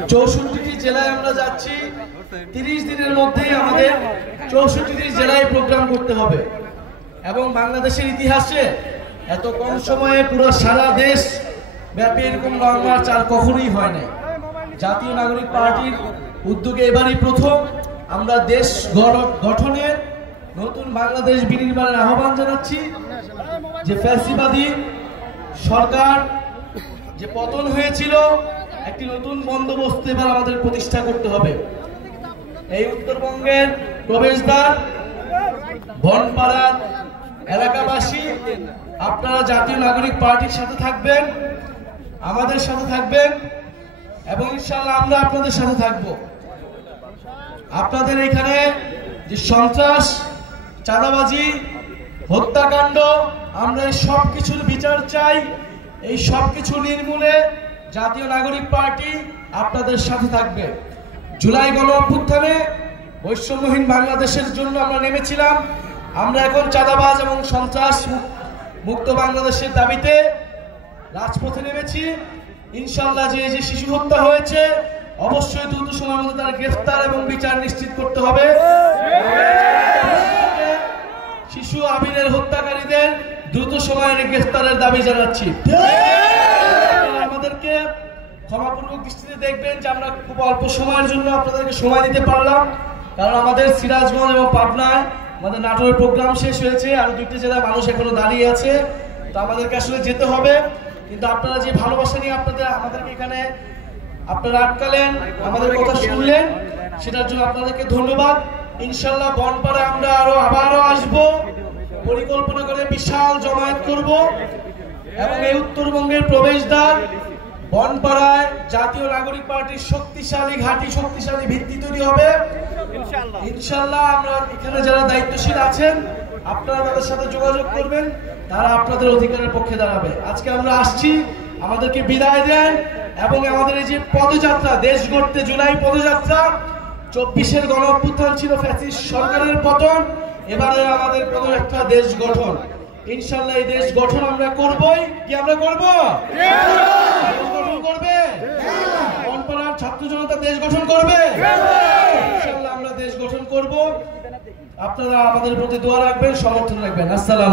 64টি জেলায় আমরা যাচ্ছি। 30 দিনের মধ্যেই আমাদের 64টি জেলায় প্রোগ্রাম করতে হবে এবং বাংলাদেশের ইতিহাসে এত কম সময়ে পুরো সারা দেশ ব্যাপী এরকম লং মার্চ আর কখনোই হয় নাই। জাতীয় নাগরিক পার্টির উদ্যোগে এবারই প্রথম আমরা দেশ গঠনের নতুন বাংলাদেশ বিনির্মাণের আহ্বান জানাচ্ছি। যে ফ্যাসিবাদী সরকার যে পতন হয়েছিল, একটি নতুন বন্দোবস্ত এবার আমাদের প্রতিষ্ঠা করতে হবে। এই উত্তরবঙ্গের প্রবেশদ্বার বনপাড়ার এলাকাবাসী, আপনারা জাতীয় নাগরিক পার্টির সাথে থাকবেন, আমাদের সাথে থাকবেন এবং ইনশাআল্লাহ আমরা আপনাদের সাথে থাকব। আপনাদের এখানে যে সন্ত্রাস, চাঁদাবাজি, হত্যাকাণ্ড, আমরা এই সব কিছুর বিচার চাই। এই সব কিছু নির্মূলে জাতীয় নাগরিক পার্টি আপনাদের সাথে থাকবে। জুলাই গণ অভ্যুত্থানে বৈষম্যহীন বাংলাদেশের জন্য আমরা নেমেছিলাম। আমরা এখন চাঁদাবাজ এবং সন্ত্রাস মুক্ত বাংলাদেশের দাবিতে রাজপথে নেমেছি। ইনশাআল্লাহ যে শিশু হত্যা হয়েছে, অবশ্যই দ্রুত সময়ের মধ্যে তার গ্রেফতার এবং বিচার নিশ্চিত করতে হবে। শিশু আবিরের হত্যাকারীদের দ্রুত সময়ের গ্রেফতারের দাবি জানাচ্ছি। আমাদেরকে ক্ষমাপূর্বক দৃষ্টিতে দেখবেন যে আমরা খুব অল্প সময়ের জন্য আপনাদেরকে সময় দিতে পারলাম, কারণ আমাদের সিরাজগঞ্জ এবং পাবনায় আমাদের নাটোরের প্রোগ্রাম শেষ হয়েছে। আরো 2টি জেলায় মানুষ এখনো দাঁড়িয়ে আছে, তো আমাদেরকে আসলে যেতে হবে। কিন্তু আপনারা যে ভালোবাসা নিয়ে আমাদেরকে এখানে আপনারা আটকালেন, আমাদের কথা শুনলেন, সেটার জন্য আপনাদেরকে ধন্যবাদ। ইনশাআল্লাহ বনপাড়ায় আমরা আবারও আসবো, পরিকল্পনা করে বিশাল জমায়েত করব এবং এই উত্তরবঙ্গের প্রবেশদ্বার বনপাড়ায় জাতীয় নাগরিক পার্টির শক্তিশালী ঘাঁটি, শক্তিশালী ভিত্তি তৈরি হবে ইনশাআল্লাহ। আমরা এখানে যারা দায়িত্বশীল আছেন, আপনারা তাদের সাথে যোগাযোগ করবেন, তারা আপনাদের অধিকারের পক্ষে দাঁড়াবে। আজকে আমরা আসছি, আমাদেরকে বিদায় দেন এবং আমাদের এই যে পদযাত্রা, দেশ গড়তে জুলাই পদযাত্রা, 24-এর গণ অভ্যুত্থান ছিল ফ্যাসিস্ট সরকারের পতন, এবারে আমাদের পদযাত্রা দেশ গঠন। ইনশাআল্লাহ এই দেশ গঠন আমরা করবই। কি আমরা করব? দেশ গঠন করবে বনপাড়ার ছাত্র জনতা, দেশ গঠন করবে ইনশাআল্লাহ। আমরা দেশ গঠন করব। আপনারা আমাদের প্রতি দোয়া রাখবেন, সমর্থন রাখবেন। আসসালাম।